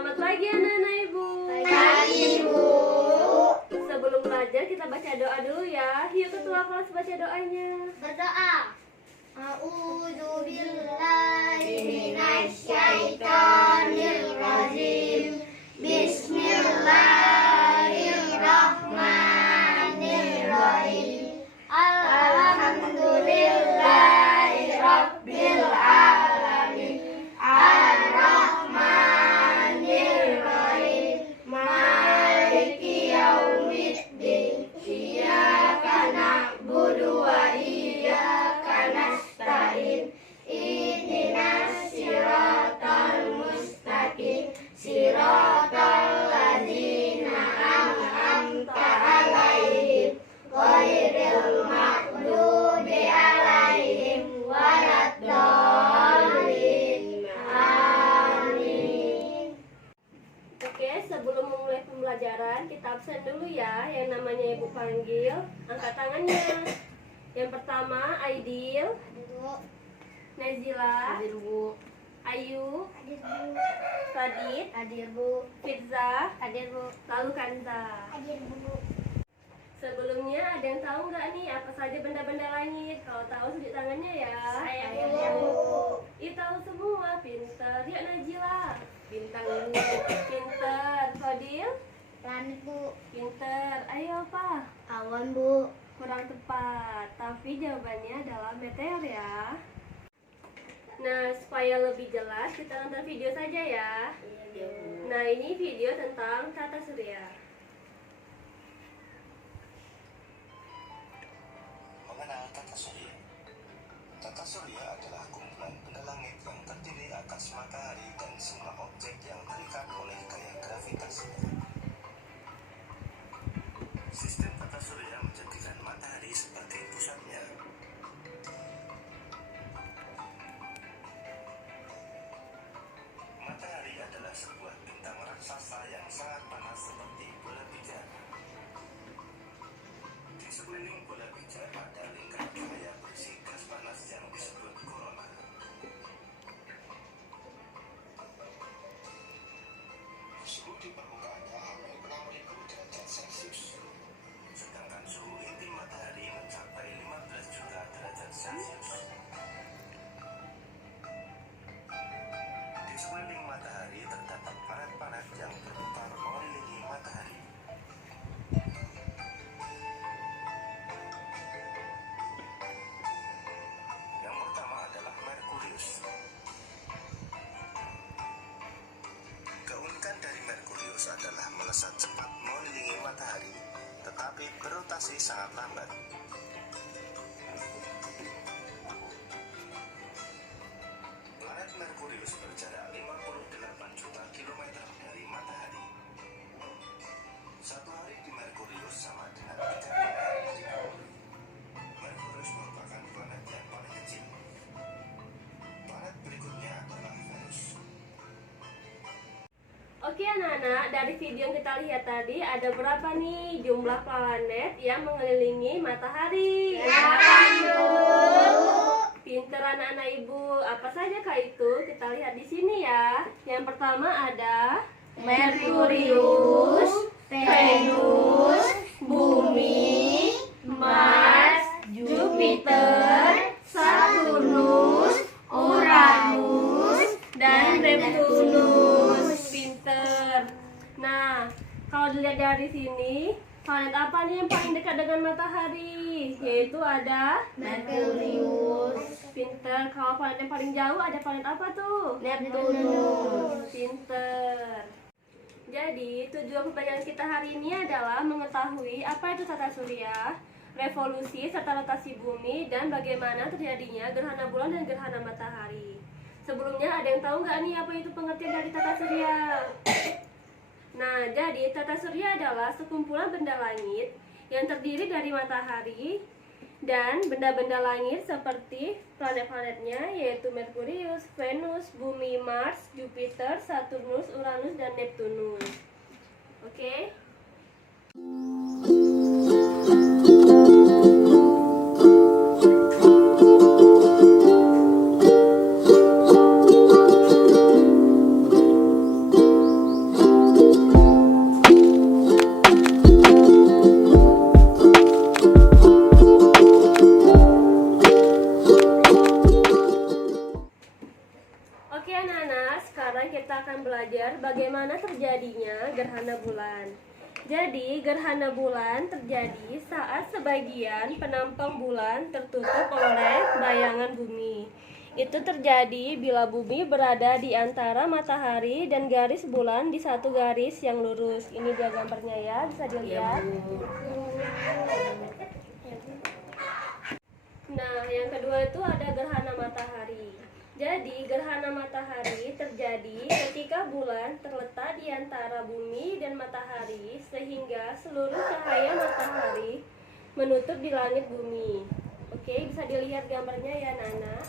Selamat pagi anak-anak ibu. Pagi Bu. Sebelum belajar kita baca doa dulu ya. Yuk ketua kelas baca doanya. Berdoa. A'udzu billahi minasyaitonir rajim. Bismillahirrahmanirrahim. Alhamdulillahi rabbil alamin. Ar-Rahmanir Rahim. Maliki yaumiddin. Iyyaka na'budu wa iyyaka nasta'in. Ihdinas siratal mustaqim. Siratal ladzina an'amta 'alaihim ghairil maghdubi 'alaihim waladdallin. Amin. Oke, sebelum memulai pembelajaran kita absen dulu ya. Yang namanya ibu panggil, angkat tangannya. Yang pertama Aidil, Nazila, Hadir Bu. Ayu, Hadir Bu. Radit, Hadir Bu. Firza, Hadir Bu. lalu Kanta. Hadir Bu. Sebelumnya ada yang tahu nggak nih apa saja benda-benda langit? Kalau tahu tunjuk tangannya ya. Saya Bu. Ih, tahu semua, pinter. Yuk Najila, bintang ini. Pinter. Fadil, Langit Bu. pinter. Ayo apa? Awan Bu. Kurang tepat, tapi jawabannya adalah meteor ya. Nah, supaya lebih jelas kita nonton video saja ya. Nah, ini video tentang tata surya. Mengenal tata surya. Tata surya adalah kumpulan benda langit yang terdiri atas matahari dan semua objek yang terikat oleh gaya gravitasi. Sistem tata surya menjadikan matahari sebagai pusatnya. Matahari adalah sebuah bintang raksasa yang sangat panas seperti bola pijar. Di sekeliling bola pijar ada lingkar cahaya berisi gas panas yang disebut korona. Suhu di permukaannya hampir 6.000 derajat Celcius. Sedangkan suhu inti matahari mencapai 15 juta derajat Celcius. Di sekeliling matahari terdapat planet-planet yang berputar mengelilingi matahari. Yang pertama adalah Merkurius. Keunikan dari Merkurius adalah melesat cepat mengelilingi matahari, tetapi berotasi sangat lambat. Planet Merkurius berjarak 58 juta kilometer dari matahari. Satu hari di Merkurius sama dengan 3 hari di Bumi. Merkurius merupakan planet yang paling kecil. Planet berikutnya adalah Venus. Oke anak-anak, dari video yang kita lihat tadi ada berapa nih jumlah planet yang mengelilingi matahari? 8 Bu. Pinter anak-anak ibu. Apa saja kah itu? Kita lihat di sini ya. Yang pertama ada Merkurius, Venus, Bumi, Mars, Jupiter, Saturnus, Uranus, dan Neptunus. Pinter. Nah, kalau dilihat dari sini, planet apa nih yang paling dekat dengan matahari? Yaitu ada Merkurius, Pinter. Kalau planet yang paling jauh ada planet apa tuh? Neptunus. Pinter. Jadi, tujuan pembelajaran kita hari ini adalah mengetahui apa itu tata surya, revolusi serta rotasi bumi, dan bagaimana terjadinya gerhana bulan dan gerhana matahari. Sebelumnya ada yang tahu nggak nih apa itu pengertian dari tata surya? Nah, jadi tata surya adalah sekumpulan benda langit yang terdiri dari matahari dan benda-benda langit seperti planet-planetnya yaitu Merkurius, Venus, Bumi, Mars, Jupiter, Saturnus, Uranus, dan Neptunus. Oke? kita akan belajar bagaimana terjadinya gerhana bulan. Jadi, gerhana bulan terjadi saat sebagian penampang bulan tertutup oleh bayangan bumi. Itu terjadi bila bumi berada di antara matahari dan garis bulan di satu garis yang lurus. Ini dia gambarnya ya, bisa dilihat. Nah, yang kedua itu ada gerhana matahari. Jadi, gerhana matahari terjadi ketika bulan terletak di antara bumi dan matahari sehingga seluruh cahaya matahari menutup di langit bumi. Oke, bisa dilihat gambarnya ya, Nana.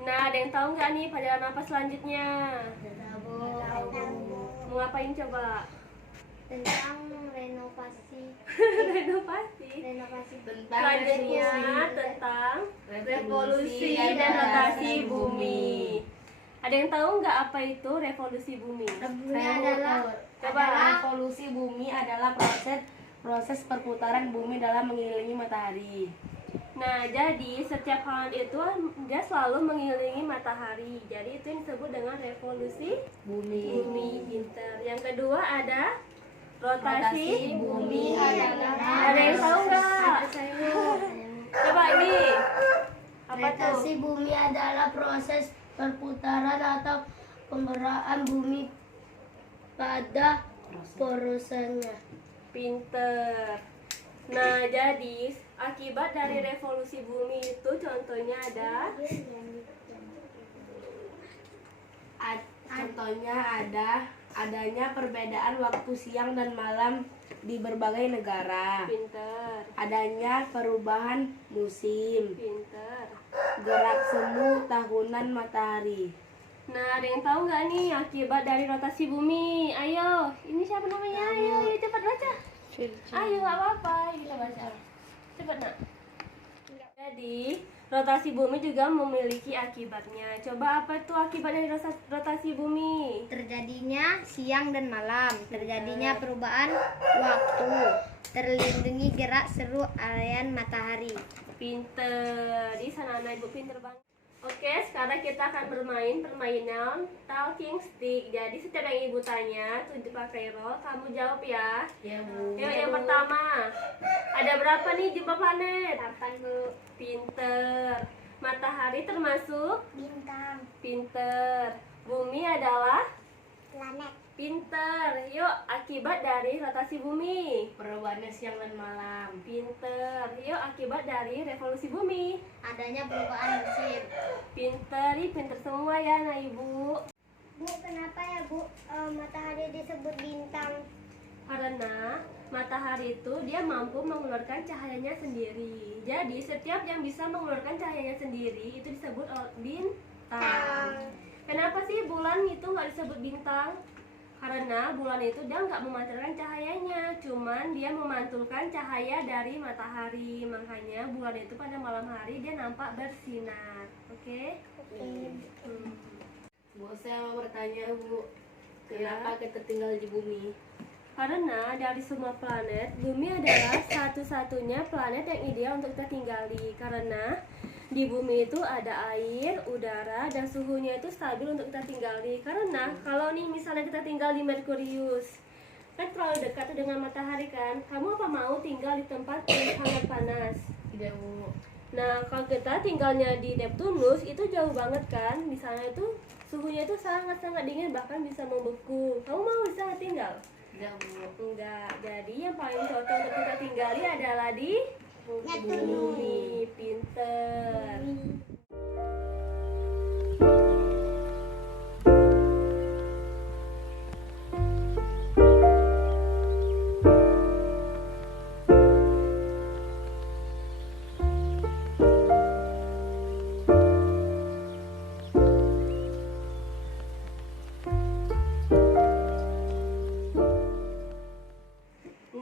Nah, ada yang tahu nggak nih pelajaran apa selanjutnya? Mau ngapain coba? Tentang renovasi. Renovasi. Tentang Selanjutnya tentang revolusi dan rotasi bumi. Ada yang tahu nggak apa itu revolusi bumi? Coba. Revolusi bumi adalah proses perputaran bumi dalam mengelilingi matahari. Nah, jadi setiap hal itu dia selalu mengelilingi matahari. Jadi itu yang disebut dengan revolusi Bumi. Pintar. Yang kedua ada rotasi bumi Ada yang tahu nggak? Coba ini. Apa tuh? Rotasi bumi adalah proses perputaran atau penggerakkan bumi pada porosnya. Pinter. Nah, jadi akibat dari revolusi bumi itu contohnya ada Contohnya adanya perbedaan waktu siang dan malam di berbagai negara. pinter, Adanya perubahan musim. pinter. Gerak semu tahunan matahari. Nah, ada yang tahu nggak nih akibat dari rotasi bumi? Ayo, ini siapa namanya? Ayo, cepat baca. Ayo, nggak apa-apa, kita baca. Cepat nak. Jadi, rotasi bumi juga memiliki akibatnya. Coba apa tuh akibat dari rotasi bumi? Terjadinya siang dan malam, terjadinya perubahan waktu, terlindungi gerak seru aliran matahari. Pinter. Di sana anak ibu pinter banget. Oke, sekarang kita akan bermain permainan talking stick. Jadi setiap yang ibu tanya, tuh pakai roll, kamu jawab ya. Ya, Bu. Yuk, yang pertama, ada berapa nih jumlah planet? 8 Bu. Pinter. Matahari termasuk? Bintang, Pinter. Bumi adalah? planet, Pinter. Yuk, akibat dari rotasi bumi. Perubahannya siang dan malam. Pinter. Yuk, akibat dari revolusi bumi. adanya perubahan musim. Pinter. Ih, pinter semua ya, nah ibu. Bu, kenapa ya Bu matahari disebut bintang? Karena matahari itu dia mampu mengeluarkan cahayanya sendiri. Jadi setiap yang bisa mengeluarkan cahayanya sendiri itu disebut bintang. Kenapa sih bulan itu nggak disebut bintang? Karena bulan itu dia nggak memancarkan cahayanya, cuman dia memantulkan cahaya dari matahari. Makanya bulan itu pada malam hari dia nampak bersinar. Oke? Bu, saya mau bertanya, Bu. Kenapa kita tinggal di bumi? Karena dari semua planet, bumi adalah satu-satunya planet yang ideal untuk kita tinggali. Karena di bumi itu ada air, udara, dan suhunya itu stabil untuk kita tinggali. Karena kalau nih misalnya kita tinggal di Merkurius, kan terlalu dekat dengan matahari kan, kamu apa mau tinggal di tempat yang sangat panas? Tidak, Bu. Nah, kalau kita tinggalnya di Neptunus itu jauh banget kan, di sana itu suhunya itu sangat-sangat dingin, bahkan bisa membeku. Kamu mau di sana tinggal? Tidak, Bu. Enggak. Jadi yang paling cocok untuk kita tinggali adalah di bumi. Pinter.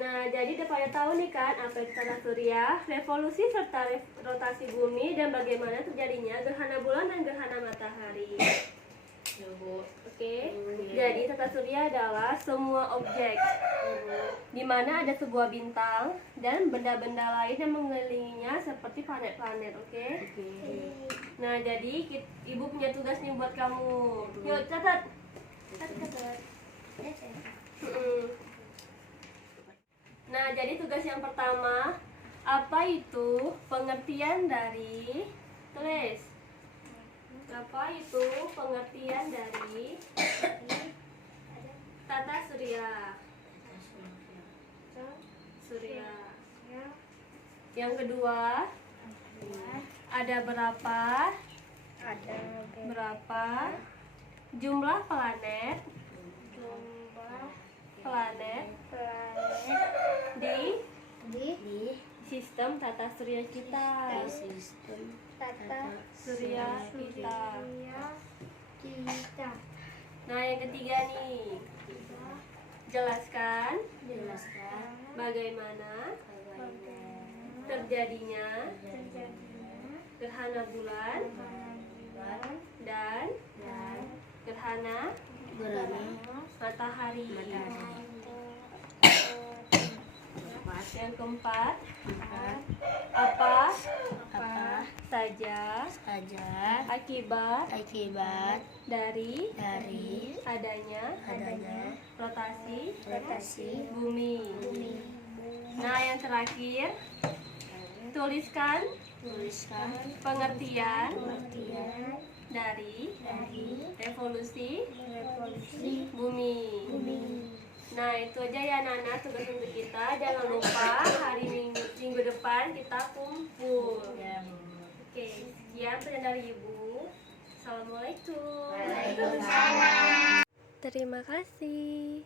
Nah, jadi udah pada tahu nih kan apa itu tata surya, revolusi serta rotasi bumi, dan bagaimana terjadinya gerhana bulan dan gerhana matahari. Ya, Bu. Oke, jadi tata surya adalah semua objek di mana ada sebuah bintang dan benda-benda lain yang mengelilinginya seperti planet-planet, oke? Nah, jadi ibu punya tugas nih buat kamu. Yuk, catat. Catat. Mm-mm. Nah, jadi tugas yang pertama, apa itu pengertian dari tulis? Apa itu pengertian dari tata surya? Surya. Yang kedua, ada berapa jumlah planet di sistem tata surya kita? Surya kita. Nah, yang ketiga nih, jelaskan bagaimana terjadinya gerhana bulan dan gerhana matahari. Yang keempat, apa saja akibat dari adanya rotasi bumi. Nah, yang terakhir, tuliskan pengertian dari revolusi bumi. Nah, itu aja ya Nana tugas untuk kita. Jangan lupa hari minggu depan kita kumpul. Oke, sekian pesan dari Ibu. Assalamualaikum. Waalaikumsalam. Terima kasih.